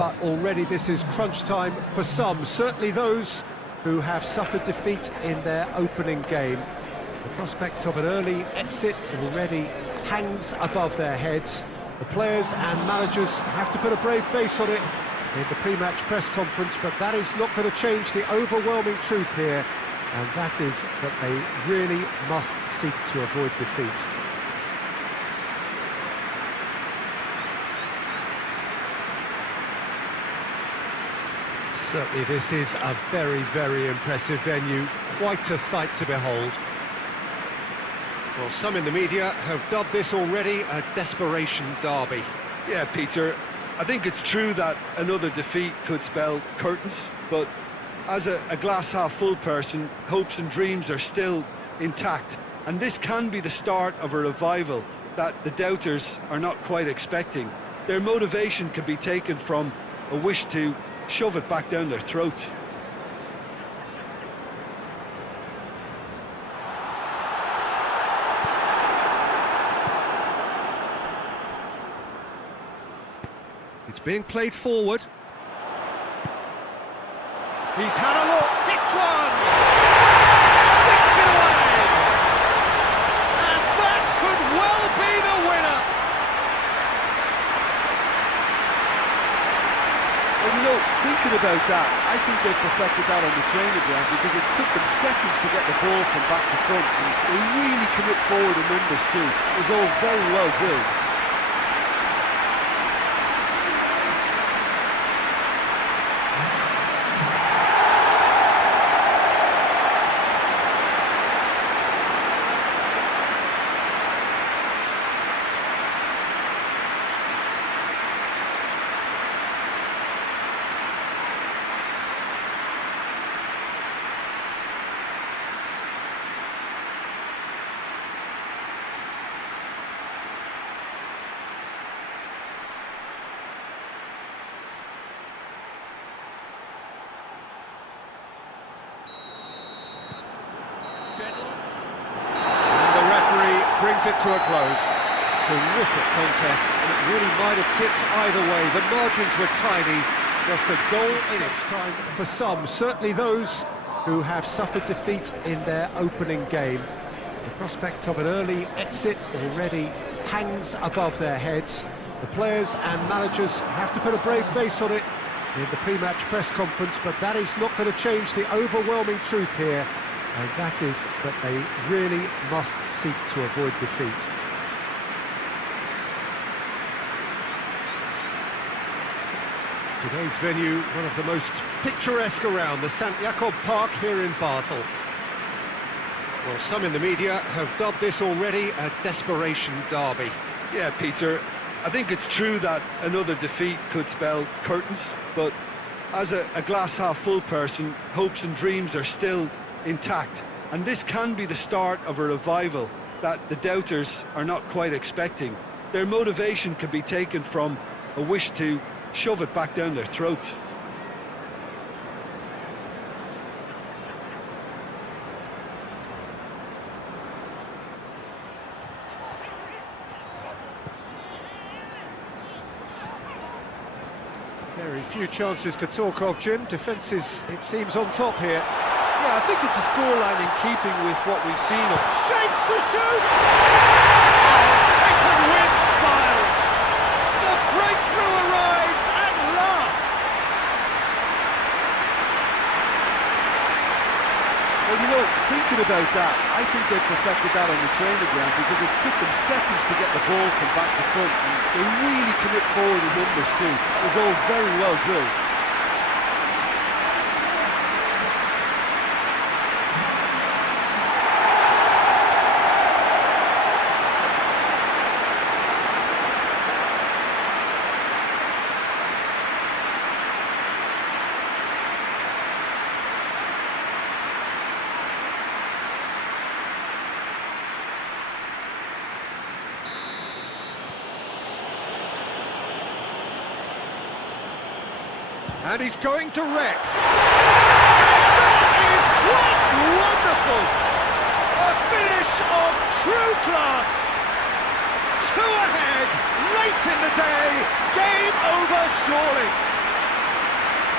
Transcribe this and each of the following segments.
But already this is crunch time for some, certainly those who have suffered defeat in their opening game. The prospect of an early exit already hangs above their heads. The players and managers have to put a brave face on it in the pre-match press conference, but that is not going to change the overwhelming truth here, and that is that they really must seek to avoid defeat. Certainly this is a very, very impressive venue, quite a sight to behold. Well, some in the media have dubbed this already a desperation derby. Yeah, Peter, I think it's true that another defeat could spell curtains, but as a glass-half-full person, hopes and dreams are still intact, and this can be the start of a revival that the doubters are not quite expecting. Their motivation can be taken from a wish to shove it back down their throats. It's being played forward. He's had a look, hits one! Sticks it away! And that could well be the winner! Well, you know, thinking about that, I think they perfected that on the training ground because it took them seconds to get the ball from back to front. And they really commit forward in numbers too. It was all very well drilled. And the referee brings it to a close. Terrific contest, and it really might have tipped either way. The margins were tiny, just a goal in it. Time for some, certainly those who have suffered defeat in their opening game. The prospect of an early exit already hangs above their heads. The players and managers have to put a brave face on it in the pre-match press conference, but that is not going to change the overwhelming truth here, and that is that they really must seek to avoid defeat. Today's venue, one of the most picturesque around, the St. Jakob Park here in Basel. Well, some in the media have dubbed this already a desperation derby. Yeah, Peter, I think it's true that another defeat could spell curtains, but as a glass-half-full person, hopes and dreams are still intact, and this can be the start of a revival that the doubters are not quite expecting. Their motivation can be taken from a wish to shove it back down their throats. Very few chances to talk of, Jim. Defence is, it seems, on top here. Yeah, I think it's a scoreline in keeping with what we've seen. Shapes to shoot! Oh, taken with style! The breakthrough arrives at last! Well, you know, thinking about that, I think they perfected that on the training ground because it took them seconds to get the ball from back to front. And they really commit forward in numbers too. It was all very well drilled. And he's going to Rex. And that is quite wonderful! A finish of true class! Two ahead, late in the day, game over surely.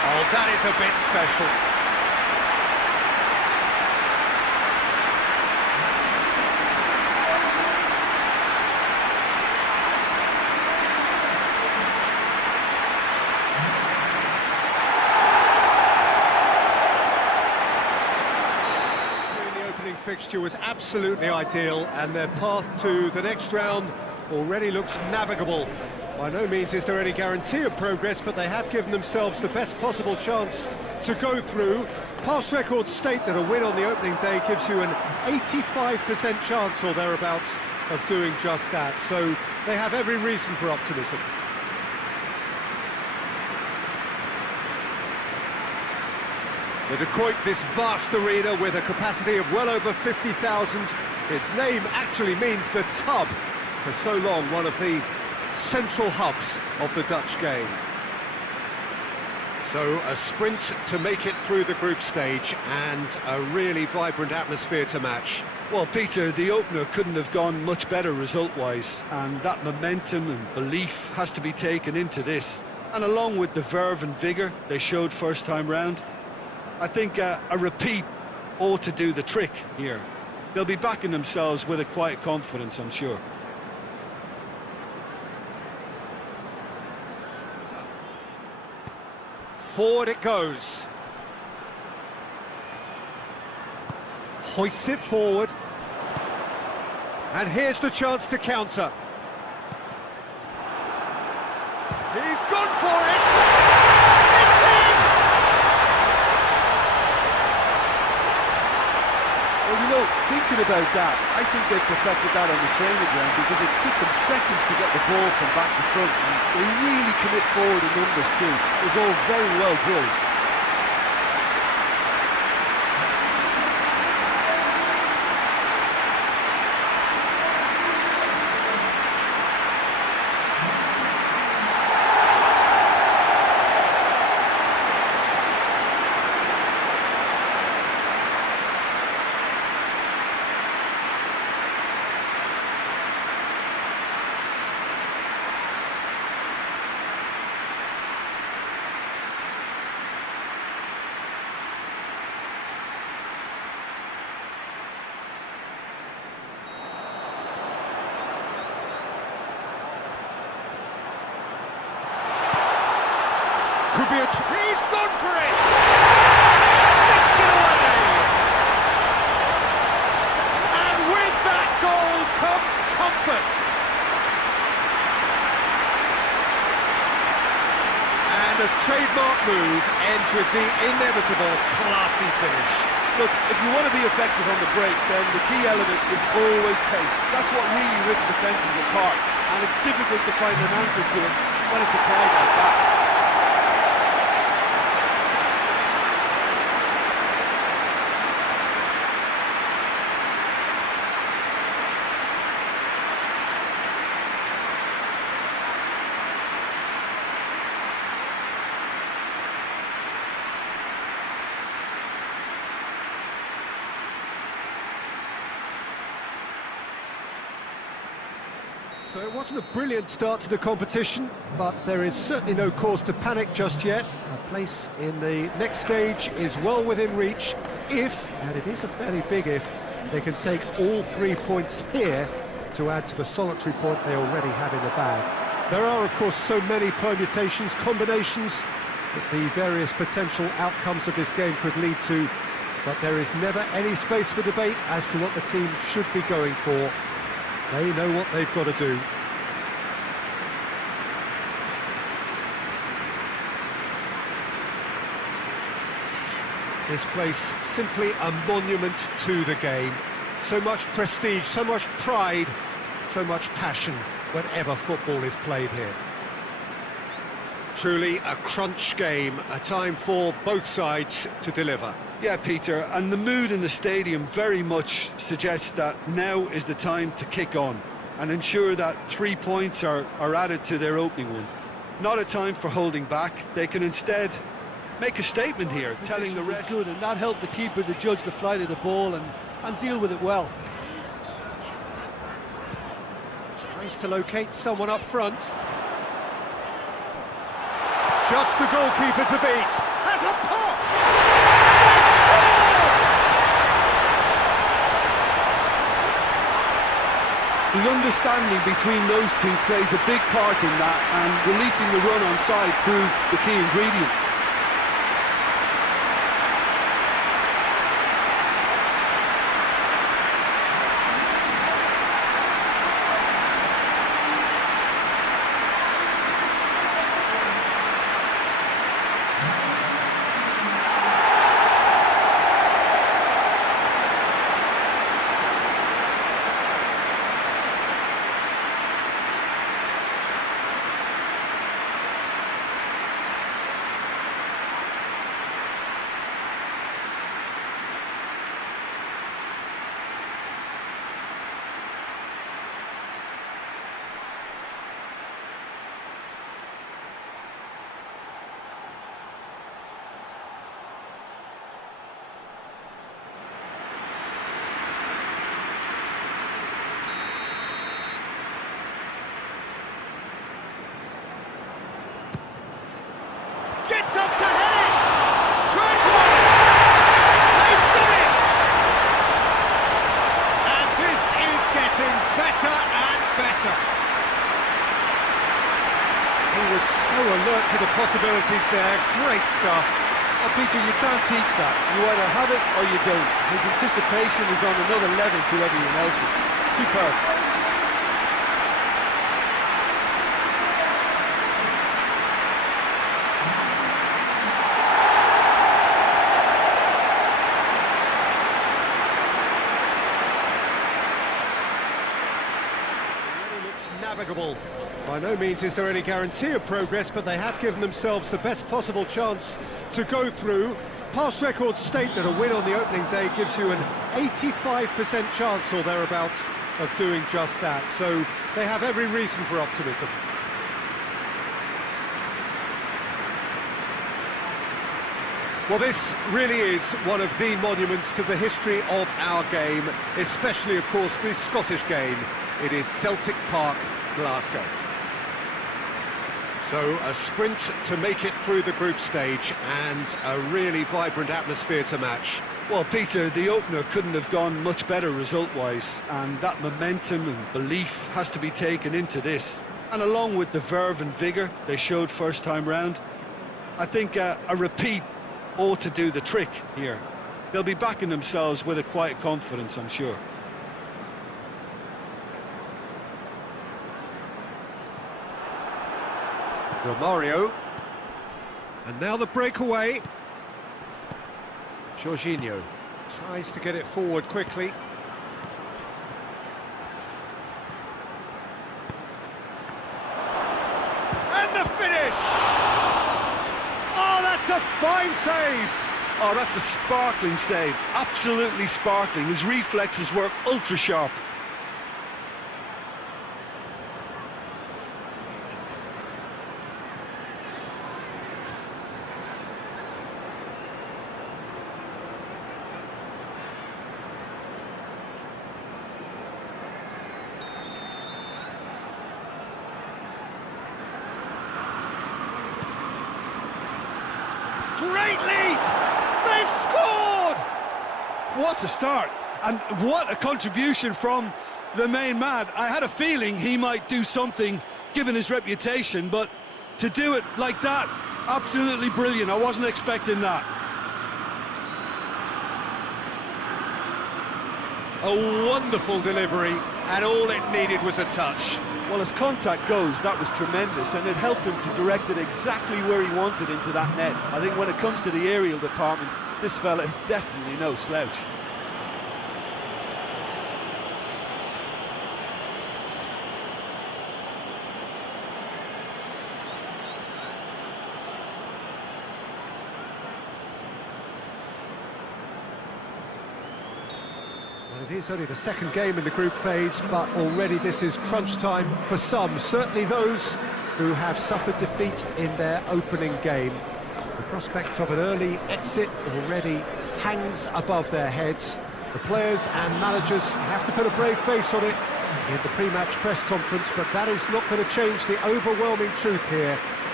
Oh, that is a bit special. The opening fixture was absolutely ideal, and their path to the next round already looks navigable. By no means is there any guarantee of progress, but they have given themselves the best possible chance to go through. Past records state that a win on the opening day gives you an 85% chance or thereabouts of doing just that, so they have every reason for optimism. They equate this vast arena with a capacity of well over 50,000. Its name actually means the tub, for so long one of the central hubs of the Dutch game. So a sprint to make it through the group stage, and a really vibrant atmosphere to match. Well, Peter, the opener couldn't have gone much better result-wise, and that momentum and belief has to be taken into this. And along with the verve and vigour they showed first time round, I think a repeat ought to do the trick here. They'll be backing themselves with a quiet confidence, I'm sure. Forward it goes. Hoists it forward. And here's the chance to counter. He's gone for it! It's in! Well, you know, thinking about that, I think they perfected that on the training ground, because it took them seconds to get the ball from back to front, and they really commit forward in numbers too. It was all very well drilled. Could be he's gone for it! Sticks it away! And with that goal comes comfort! And a trademark move ends with the inevitable classy finish. Look, if you want to be effective on the break, then the key element is always pace. That's what really rips defences apart, and it's difficult to find an answer to it when it's applied like that. So it wasn't a brilliant start to the competition, but there is certainly no cause to panic just yet. A place in the next stage is well within reach if, and it is a fairly big if, they can take all 3 points here to add to the solitary point they already have in the bag. There are, of course, so many permutations, combinations that the various potential outcomes of this game could lead to, but there is never any space for debate as to what the team should be going for. They know what they've got to do. This place simply a monument to the game. So much prestige, so much pride, so much passion whenever football is played here. Truly a crunch game, a time for both sides to deliver. Yeah, Peter, and the mood in the stadium very much suggests that now is the time to kick on and ensure that 3 points are added to their opening one. Not a time for holding back. They can instead make a statement here, telling the rest. Good, and that helped the keeper to judge the flight of the ball and deal with it well. Tries to locate someone up front. Just the goalkeeper to beat. Has a pop! The understanding between those two plays a big part in that, and releasing the run on side proved the key ingredient. Gets up to head it! Tries one! They've done it! And this is getting better and better. He was so alert to the possibilities there. Great stuff. Oh, Peter, you can't teach that. You either have it or you don't. His anticipation is on another level to everyone else's. Superb. Navigable. By no means is there any guarantee of progress, but they have given themselves the best possible chance to go through. Past records state that a win on the opening day gives you an 85% chance or thereabouts of doing just that, so they have every reason for optimism. Well, this really is one of the monuments to the history of our game, especially, of course, the Scottish game. It is Celtic Park, Glasgow. So, a sprint to make it through the group stage and a really vibrant atmosphere to match. Well, Peter, the opener couldn't have gone much better result-wise, and that momentum and belief has to be taken into this. And along with the verve and vigour they showed first time round, I think a repeat ought to do the trick here. They'll be backing themselves with a quiet confidence, I'm sure. Romario. And now the breakaway. Jorginho tries to get it forward quickly. And the finish! Oh, that's a fine save! Oh, that's a sparkling save. Absolutely sparkling. His reflexes work ultra sharp. Great leap! They've scored! What a start, and what a contribution from the main man. I had a feeling he might do something, given his reputation, but to do it like that, absolutely brilliant. I wasn't expecting that. A wonderful delivery, and all it needed was a touch. Well, as contact goes, that was tremendous, and it helped him to direct it exactly where he wanted into that net. I think when it comes to the aerial department, this fella is definitely no slouch. It is only the second game in the group phase, but already this is crunch time for some, certainly those who have suffered defeat in their opening game. The prospect of an early exit already hangs above their heads. The players and managers have to put a brave face on it in the pre-match press conference, but that is not going to change the overwhelming truth here.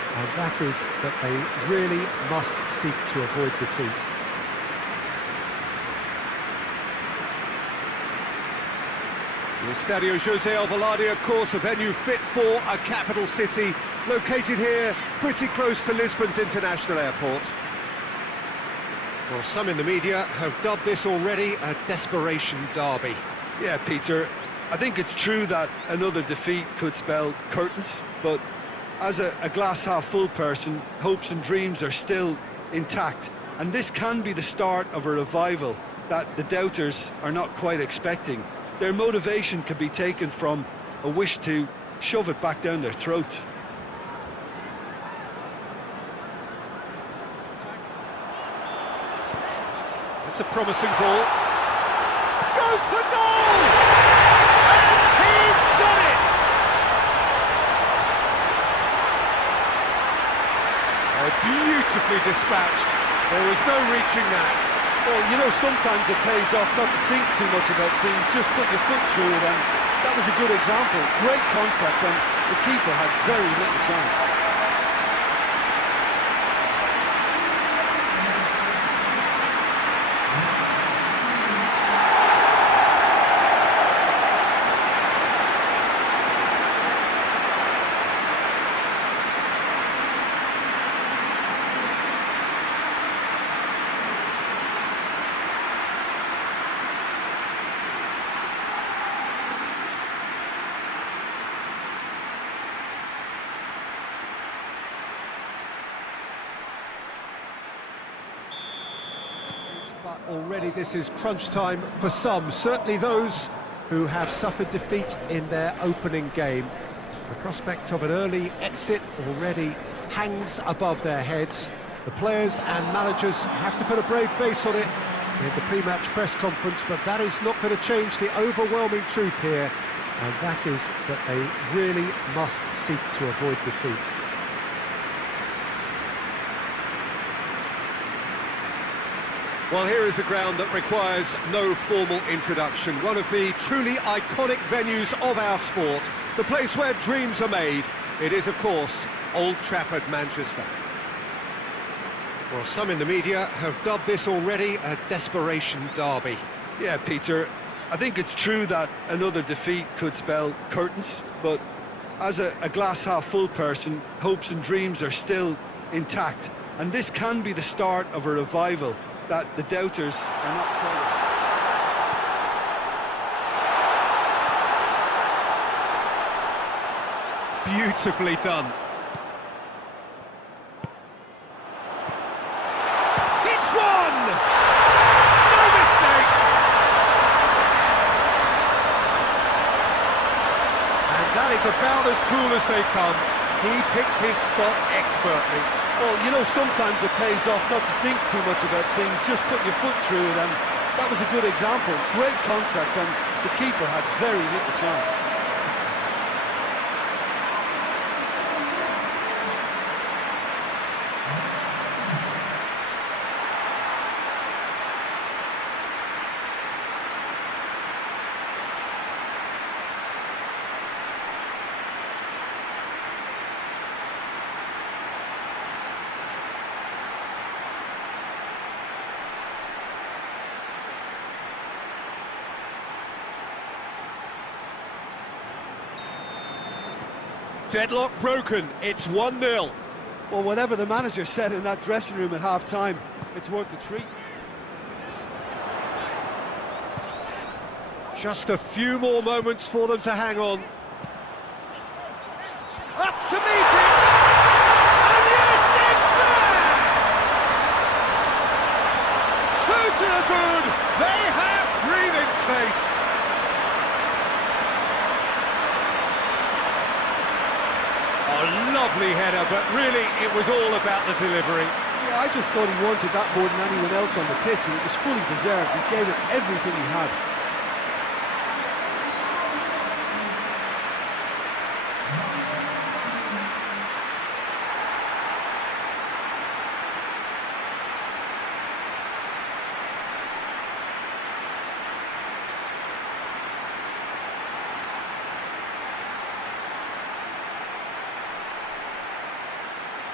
and that is that they really must seek to avoid defeat. The Estadio José Alvalade, of course, a venue fit for a capital city, located here pretty close to Lisbon's international airport. Well, some in the media have dubbed this already a desperation derby. Yeah, Peter, I think it's true that another defeat could spell curtains, but as a glass-half-full person, hopes and dreams are still intact, and this can be the start of a revival that the doubters are not quite expecting. Their motivation can be taken from a wish to shove it back down their throats. It's a promising ball. Goes for goal! And he's done it! Oh, beautifully dispatched. There was no reaching that. Well, you know, sometimes it pays off not to think too much about things, just put your foot through it, and that was a good example. Great contact, and the keeper had very little chance. But already this is crunch time for some, certainly those who have suffered defeat in their opening game. The prospect of an early exit already hangs above their heads. The players and managers have to put a brave face on it in the pre-match press conference, but that is not going to change the overwhelming truth here, and that is that they really must seek to avoid defeat. Well, here is a ground that requires no formal introduction. One of the truly iconic venues of our sport. The place where dreams are made. It is, of course, Old Trafford, Manchester. Well, some in the media have dubbed this already a desperation derby. Yeah, Peter, I think it's true that another defeat could spell curtains, but as a glass-half-full person, hopes and dreams are still intact, and this can be the start of a revival that the doubters are not quite expecting. Beautifully done. It's one! No mistake! And that is about as cool as they come. He picked his spot expertly. Well, you know, sometimes it pays off not to think too much about things, just put your foot through it, and that was a good example. Great contact, and the keeper had very little chance. Deadlock broken, it's 1-0. Well, whatever the manager said in that dressing room at half-time, it's worth the treat. Just a few more moments for them to hang on. Up to meet it! And yes, it's there! 2 to the good! They have breathing space! A lovely header, but really it was all about the delivery. Yeah, I just thought he wanted that more than anyone else on the pitch, and it was fully deserved. He gave it everything he had.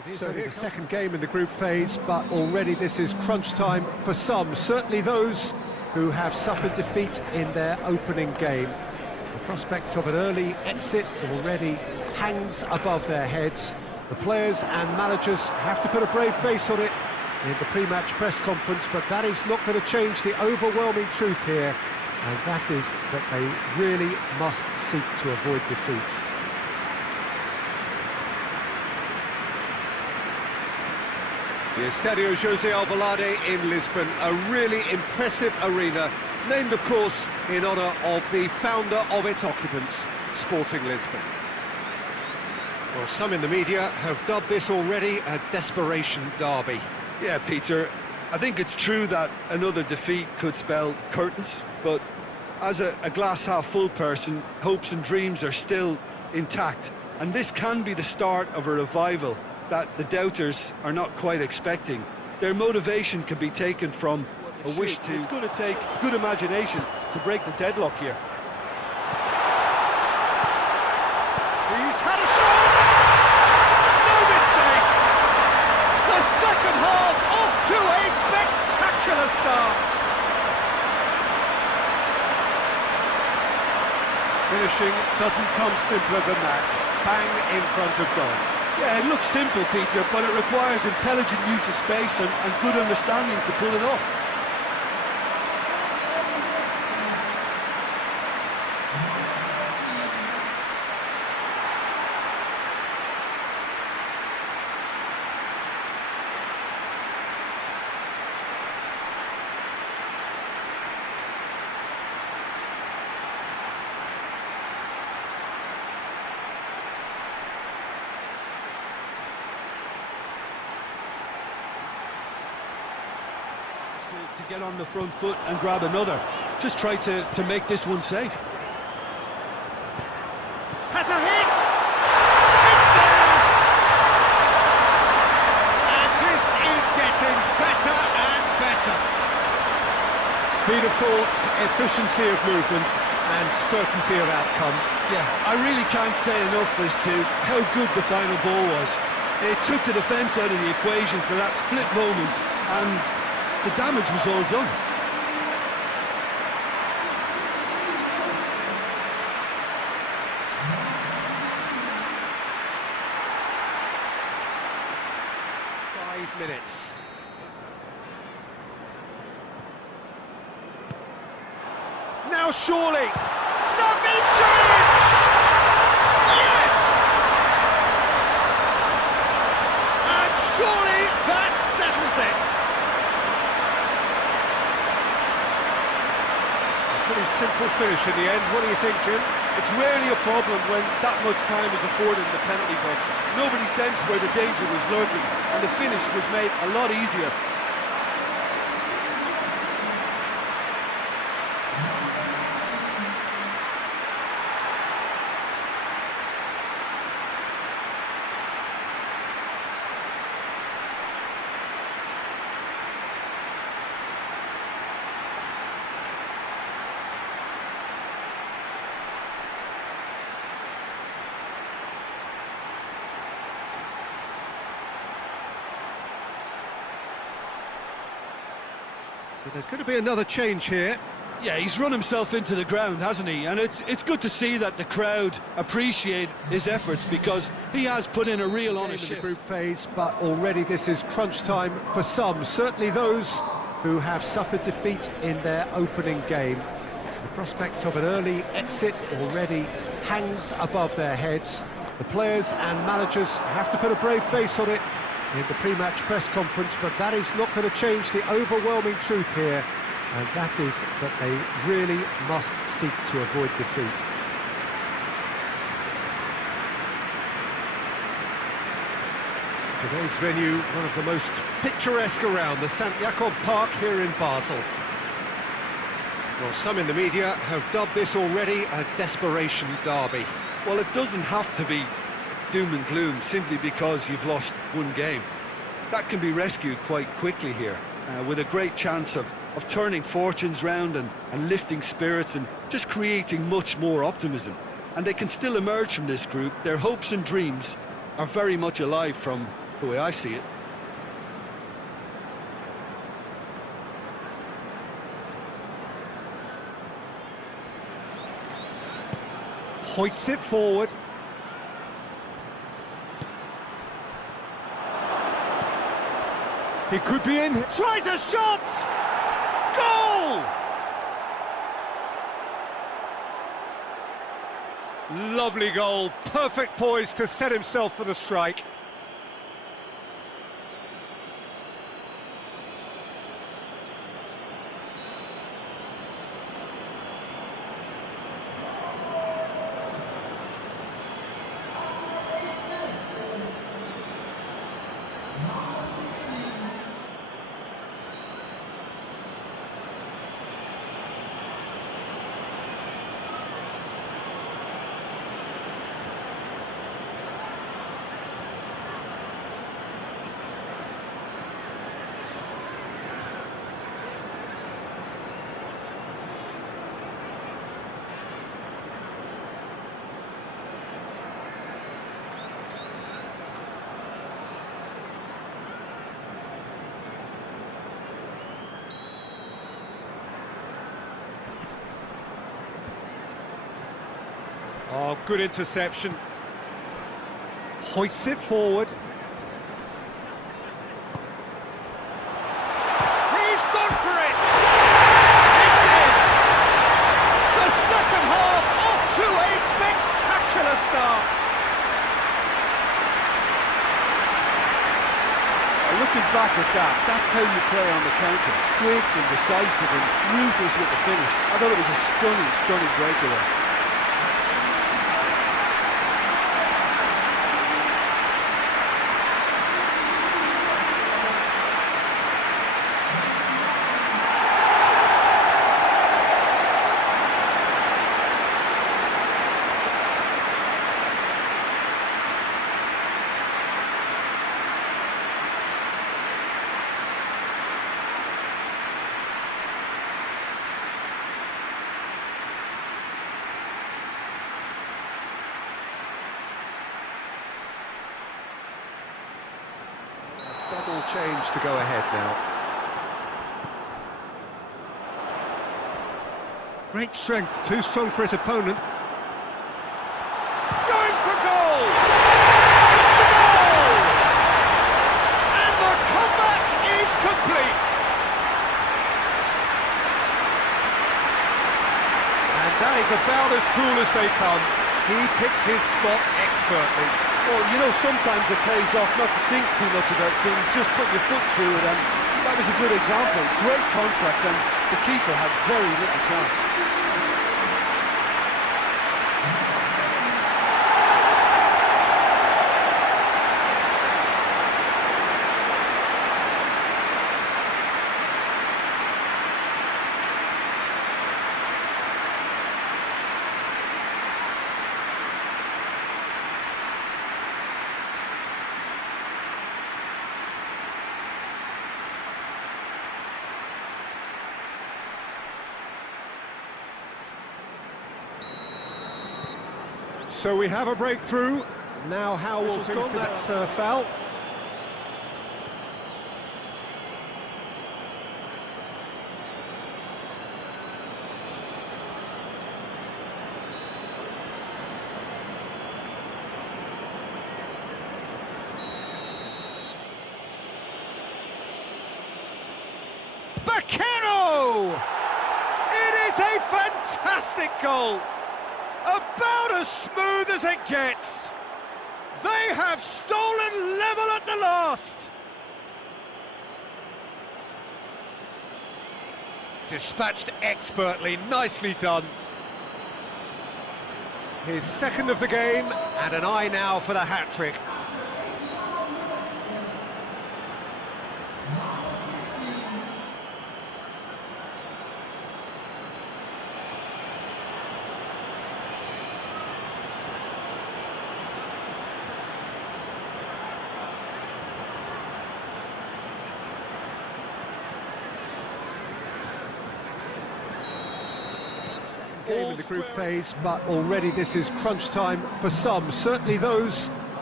So only the second game in the group phase, but already this is crunch time for some, certainly those who have suffered defeat in their opening game. The prospect of an early exit already hangs above their heads. The players and managers have to put a brave face on it in the pre-match press conference, but that is not going to change the overwhelming truth here, and that is that they really must seek to avoid defeat. The Estadio José Alvalade in Lisbon, a really impressive arena, named of course in honour of the founder of its occupants, Sporting Lisbon. Well, some in the media have dubbed this already a desperation derby. Yeah, Peter, I think it's true that another defeat could spell curtains, but as a glass-half-full person, hopes and dreams are still intact, and this can be the start of a revival that the doubters are not quite expecting. Their motivation can be taken from a wish to... It's going to take good imagination to break the deadlock here. He's had a shot! No mistake! The second half off to a spectacular start! Finishing doesn't come simpler than that. Bang in front of goal. Yeah, it looks simple, Peter, but it requires intelligent use of space and good understanding to pull it off. To get on the front foot and grab another. Just try to make this one safe. Has a hit! It's there! And this is getting better and better. Speed of thought, efficiency of movement, and certainty of outcome. Yeah, I really can't say enough as to how good the final ball was. It took the defence out of the equation for that split moment, and the damage was all done. Minutes. Now surely, Savic! Yes! And surely that settles it. A pretty simple finish in the end. What do you think, Jim? It's rarely a problem when that much time is afforded in the penalty box. Nobody sensed where the danger was lurking, and the finish was made a lot easier. There's going to be another change here. Yeah, he's run himself into the ground, hasn't he? And it's good to see that the crowd appreciate his efforts, because he has put in a real honest shift. In the group phase, but already this is crunch time for some, certainly those who have suffered defeat in their opening game. The prospect of an early exit already hangs above their heads. The players and managers have to put a brave face on it in the pre-match press conference, but that is not going to change the overwhelming truth here, and that is that they really must seek to avoid defeat. Today's venue, one of the most picturesque around, the St. Jakob Park here in Basel. Well, some in the media have dubbed this already a desperation derby. Well, it doesn't have to be doom and gloom simply because you've lost one game. That can be rescued quite quickly here, with a great chance of turning fortunes round and lifting spirits and just creating much more optimism. And they can still emerge from this group. Their hopes and dreams are very much alive from the way I see it. Hoists it forward. He could be in. Tries a shot! Goal! Lovely goal. Perfect poise to set himself for the strike. Oh, good interception. Hoists it forward. He's gone for it! It's in! The second half off to a spectacular start. Looking back at that, that's how you play on the counter. Quick and decisive and ruthless with the finish. I thought it was a stunning, stunning breakaway. Double change to go ahead now. Great strength, too strong for his opponent. Going for goal! It's a goal! And the comeback is complete! And that is about as cool as they come. He picked his spot expertly. Well, you know, sometimes it pays off not to think too much about things, just put your foot through it, and that was a good example. Great contact, and the keeper had very little chance. So we have a breakthrough. Now how will things do? That's foul. Bakero! It is a fantastic goal! About as smooth as it gets. They have stolen level at the last. Dispatched expertly, nicely done. His second of the game, and an eye now for the hat-trick. Game in the group phase, but already this is crunch time for some, certainly those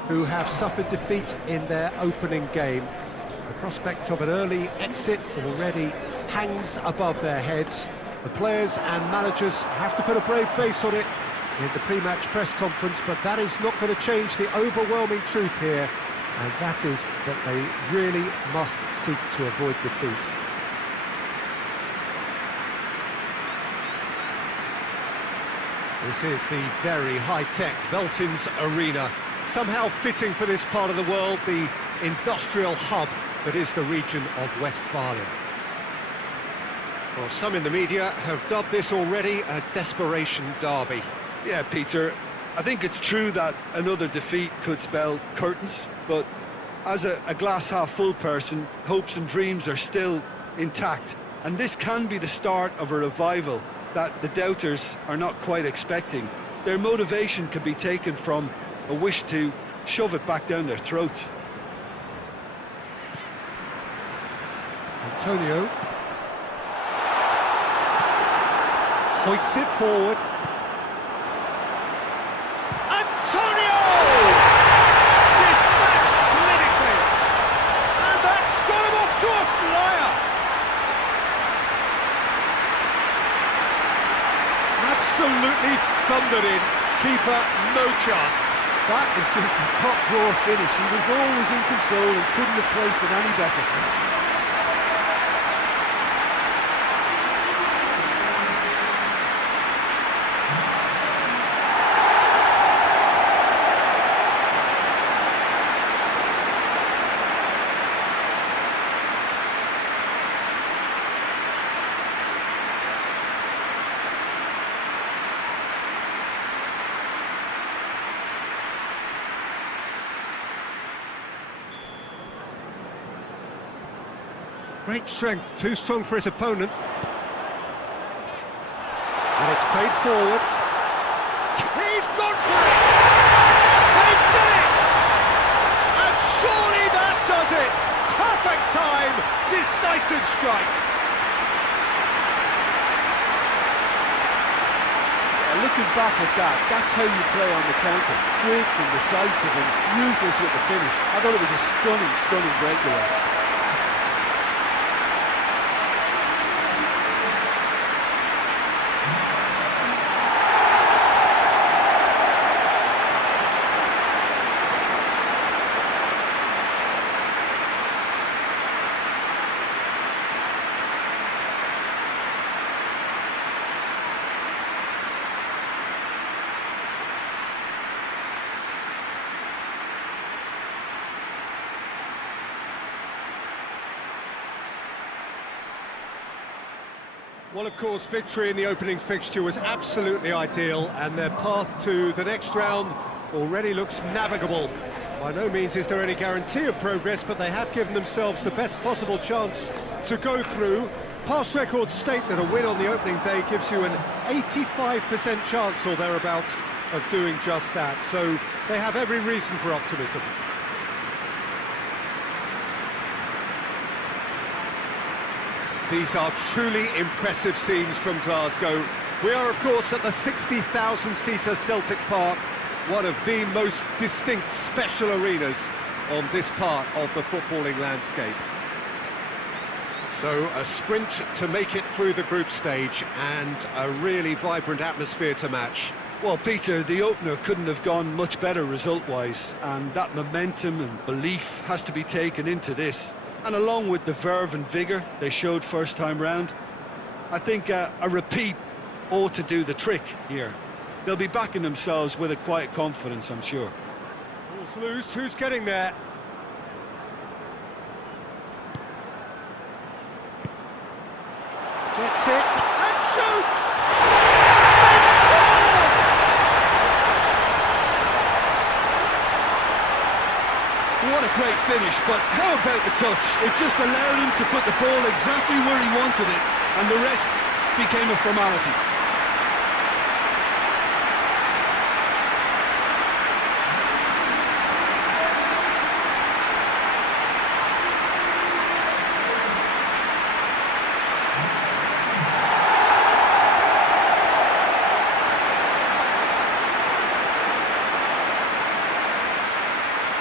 who have suffered defeat in their opening game. The prospect of an early exit already hangs above their heads. The players and managers have to put a brave face on it in the pre-match press conference, but that is not going to change the overwhelming truth here, and that is that they really must seek to avoid defeat. This is the very high-tech Veltins Arena, somehow fitting for this part of the world, the industrial hub that is the region of Westphalia. Well, some in the media have dubbed this already a desperation derby. Yeah, Peter, I think it's true that another defeat could spell curtains, but as a glass-half-full person, hopes and dreams are still intact, and this can be the start of a revival that the doubters are not quite expecting. Their motivation can be taken from a wish to shove it back down their throats. Antonio hoists it forward. Antonio! Dispatched clinically! And that's got him off to a flyer! Absolutely thundered in. Keeper, no chance. That is just the top drawer finish. He was always in control and couldn't have placed it any better. Great strength, too strong for his opponent. And it's played forward. He's gone for it! They've done it! And surely that does it! Perfect time, decisive strike. Yeah, looking back at that, that's how you play on the counter. Quick and decisive and ruthless with the finish. I thought it was a stunning, stunning breakaway. Well, of course, victory in the opening fixture was absolutely ideal, and their path to the next round already looks navigable. By no means is there any guarantee of progress, but they have given themselves the best possible chance to go through. Past records state that a win on the opening day gives you an 85% chance or thereabouts of doing just that, so they have every reason for optimism. These are truly impressive scenes from Glasgow. We are, of course, at the 60,000-seater Celtic Park, one of the most distinct special arenas on this part of the footballing landscape. So, a sprint to make it through the group stage and a really vibrant atmosphere to match. Well, Peter, the opener couldn't have gone much better result-wise, and that momentum and belief has to be taken into this. And along with the verve and vigour they showed first time round, I think a repeat ought to do the trick here. They'll be backing themselves with a quiet confidence, I'm sure. Ball's loose, who's getting there? Gets it, and shoots! What a great finish, but how about the touch? It just allowed him to put the ball exactly where he wanted it, and the rest became a formality.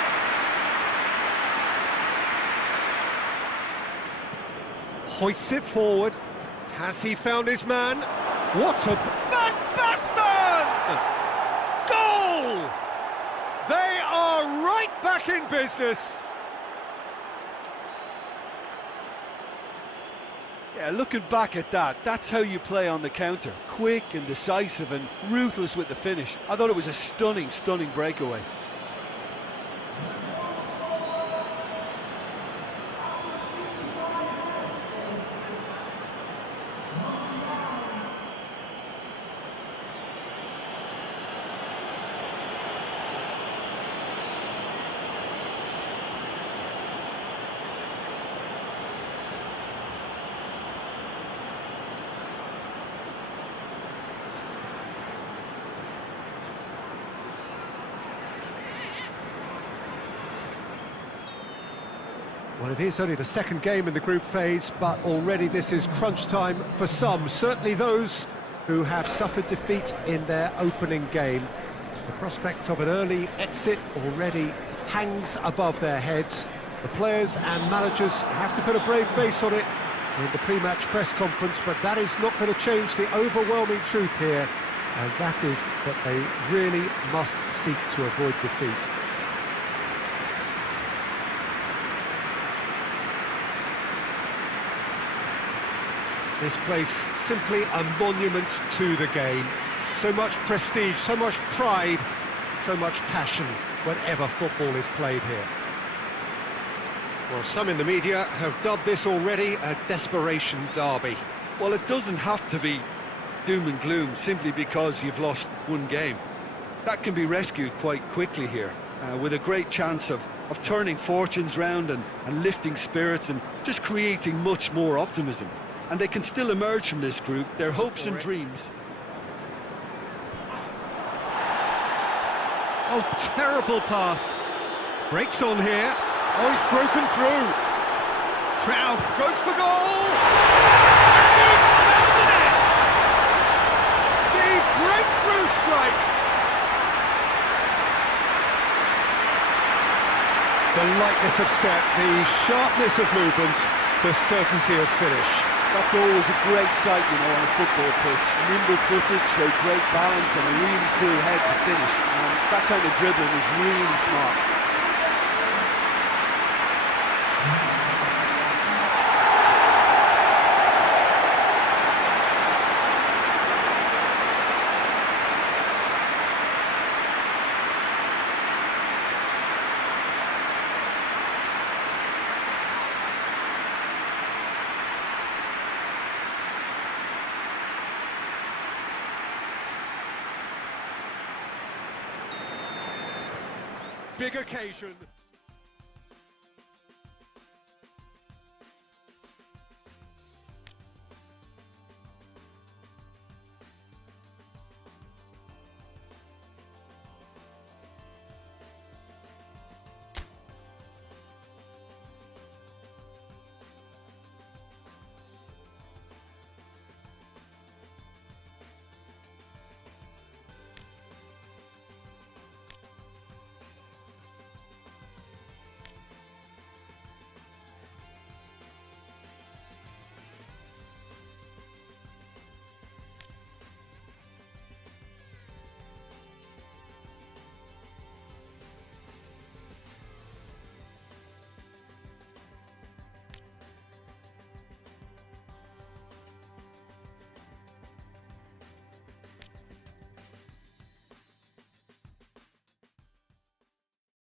hoists it forward. Has he found his man? What a... Van Basten! Goal! They are right back in business. Yeah, looking back at that, that's how you play on the counter. Quick and decisive and ruthless with the finish. I thought it was a stunning, stunning breakaway. Well, it is only the second game in the group phase, but already this is crunch time for some, certainly those who have suffered defeat in their opening game. The prospect of an early exit already hangs above their heads. The players and managers have to put a brave face on it in the pre-match press conference, but that is not going to change the overwhelming truth here, and that is that they really must seek to avoid defeat. This place simply a monument to the game. So much prestige, so much pride, so much passion whenever football is played here. Well, some in the media have dubbed this already a desperation derby. Well, it doesn't have to be doom and gloom simply because you've lost one game. That can be rescued quite quickly here, with a great chance of turning fortunes round and lifting spirits and just creating much more optimism. And they can still emerge from this group, their hopes and dreams. Oh, terrible pass. Breaks on here. Oh, he's broken through. Trout goes for goal. And he's found the net. The breakthrough strike. The lightness of step, the sharpness of movement, the certainty of finish. That's always a great sight, you know, on a football pitch. Nimble-footed, showed great balance and a really cool head to finish. And that kind of dribbling is really smart. Big occasion.